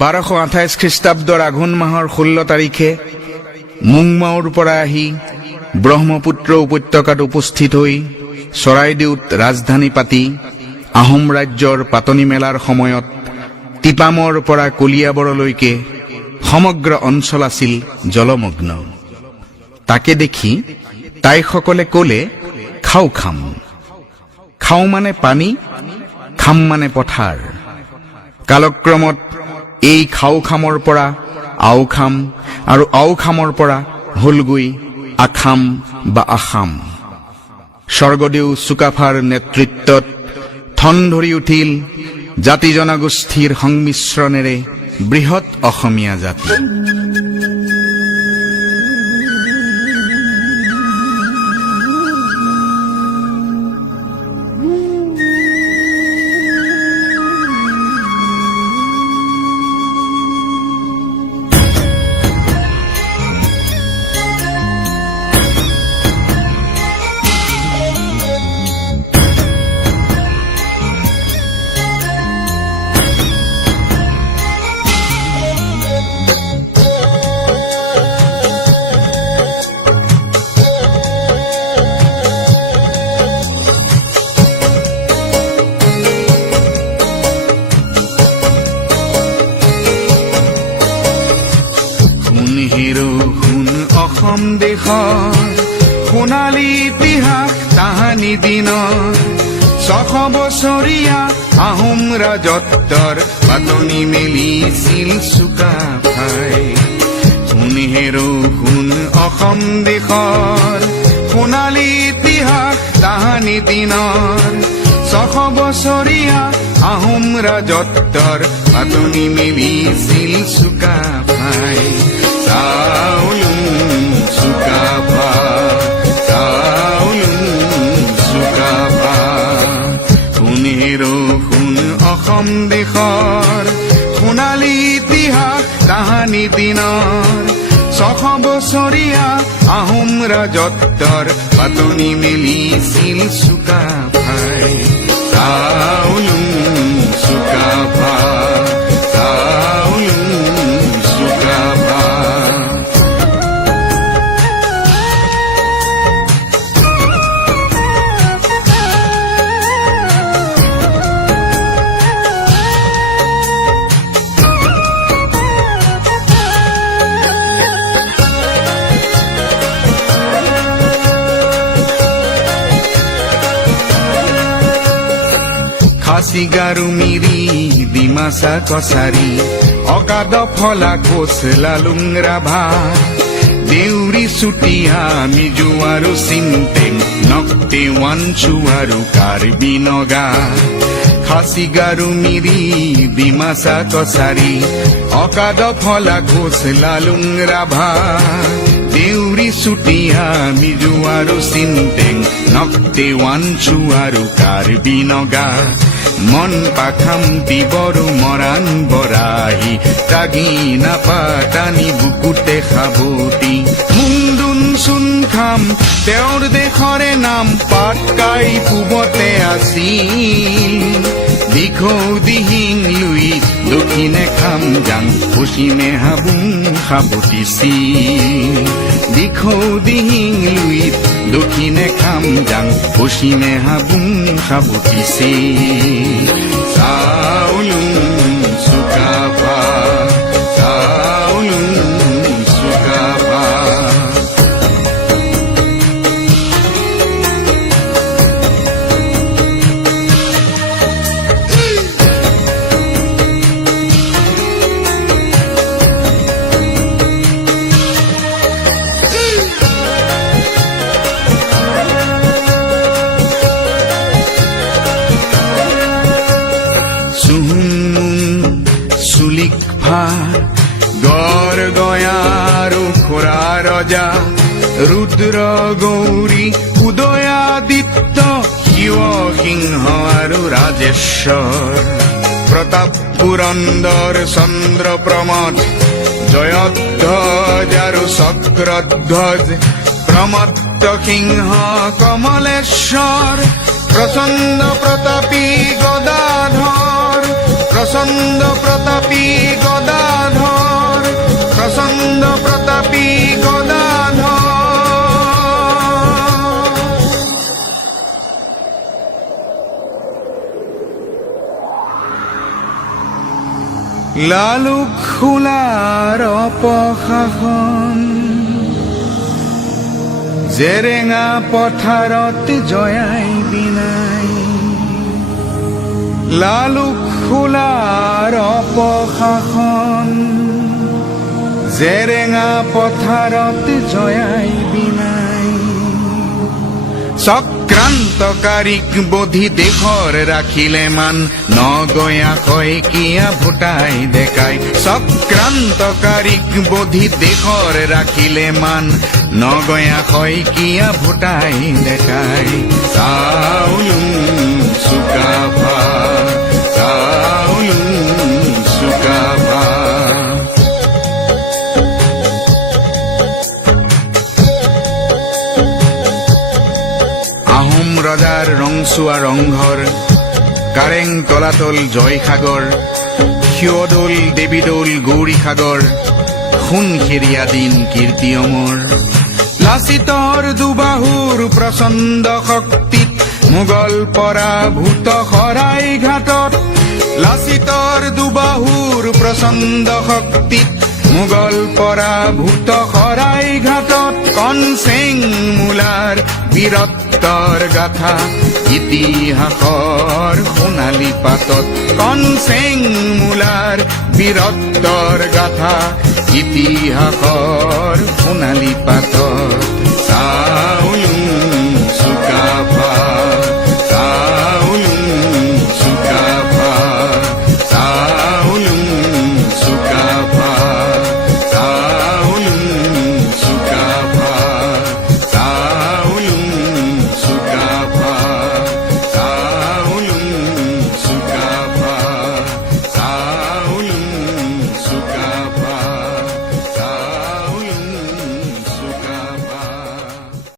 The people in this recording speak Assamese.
1228 খ্ৰীষ্টাব্দৰ আঘোণ মাহৰ 16 তাৰিখে মুংমাওৰ পৰা আহি ব্ৰহ্মপুত্ৰ উপত্যকাত উপস্থিত হৈ চৰাইদেউত ৰাজধানী পাতি আহোম ৰাজ্যৰ পাতনি মেলাৰ সময়ত টিপামৰ পৰা কলিয়াবৰলৈকে সমগ্ৰ অঞ্চল আছিল জলমগ্ন। তাকে দেখি তাইসকলে ক'লে, খাও খাম। খাও মানে পানী, খাম মানে পথাৰ। কালক্ৰমত এই খাও খামৰ পৰা আও খাম আৰু আও খামৰ পৰা হলগৈ আখাম বা আসাম। স্বৰ্গদেউ চুকাফাৰ নেতৃত্বত থন ধৰি উঠিল জাতি জনগোষ্ঠীৰ সংমিশ্ৰণেৰে বৃহৎ অসমীয়া জাতি। শুন অসম দেশৰ সোণালী ইতিহাস তাহানি দিনৰ 600 বছৰীয়া আহোম ৰাজত্বৰ পাতনি মেলিছিল চুকাফাই। শুন অসম দেশৰ সোণালী ইতিহাস তাহানি দিনৰ 600 বছৰীয়া আহোম ৰাজত্বৰ পাতনি মেলিছিল চুকাফাই। শুন অসম দেশৰ সোণালী ইতিহাস তাহানি দিনৰ 600 বছৰীয়া আহোম ৰাজত্বৰ পাতনি মেলিছিল চুকাফাই। চুকাফা খাচিগাৰু মিৰি ডিমাচা কছাৰী অগাধ ফলা কোচ লালুংৰা ভা দেউৰী চুতীয়া মিজু আৰু চিন্তেং নক্তে ৱানচু আৰু কাৰ্বি নগা। খাচিগাৰু মিৰি ডিমাচা কছাৰী অগাধ ফলা কোচ লালুংৰা ভা দেউৰী চুতীয়া মিজু আৰু চিন্তেং নক্তে ৱানচু আৰু কাৰ্বি নগা। মন পাখাম দিবৰু মৰাণ বৰাহী তাগি নাপাতানি বুকুতে সাবতি। মুংদুন চুন খাম তেওঁৰ দেশৰে নাম পাটকাই পূবতে আছিল। দিখৌ দিহিং লুই দক্ষিণে খাম যাং পশ্চিমে হাবুং সাবতিছিল। দিখৌ দিহিং লুই দক্ষিণে খাম যাং পশ্চিমে হাবুং সাবতিছিল। চাউলুং চুকাফা চাউলুং চুকাফা। গড় গয়াৰু খুৰা ৰজা ৰুদ্ৰ গৌৰী উদয়াদিত্য শিৱ সিংহ আৰু ৰাজেশ্বৰ প্ৰতাপ পুৰন্দৰ চন্দ্ৰ প্ৰমদ জয়ধ্বজ আৰু চক্ৰধ্বজ প্ৰমত্ত সিংহ কমলেশ্বৰ প্ৰচণ্ড প্ৰতাপী গদাধৰ প্ৰচণ্ড প্ৰতাপী গদাধৰ লালুক খোলাৰ অপশাসন জেৰেঙা পথাৰত জয়াই বিনাই লালুক খোলাৰ অপশাসন জেৰেঙা পথাৰত জয়াই বিনাই চক্ৰান্তকাৰীক বধি দেশৰ ৰাখিলে মান নগঞা শইকীয়া ভোটাই দেখাই চক্ৰান্তকাৰীক বধি দেশৰ ৰাখিলে মান নগঞা শইকীয়া ভোটাই দেখাই চাউলুং চুকাফা চাউলুং চুকাফা আহোম ৰজাৰ ৰংচুৱা ৰংঘৰ কাৰেং তলাতল জয়সাগৰ শিৱদৌল দেৱীদৌল গৌৰীসাগৰ সোণসেৰীয়া দিন কীৰ্তি অমৰ লাচিতৰ দুবাহুৰ প্ৰচণ্ড শক্তিত মোগল পৰাভূত শৰাইঘাটত লাচিতৰ দুবাহুৰ প্ৰচণ্ড শক্তিত মোগল পৰাভূত শৰাইঘাটত কনচেং মূলাৰ বীৰত্বৰ গাথা ইতিহাসৰ সোণালী পাতত কনচেং মূলাৰ বীৰত্বৰ গাথা ইতিহাসৰ সোণালী পাতত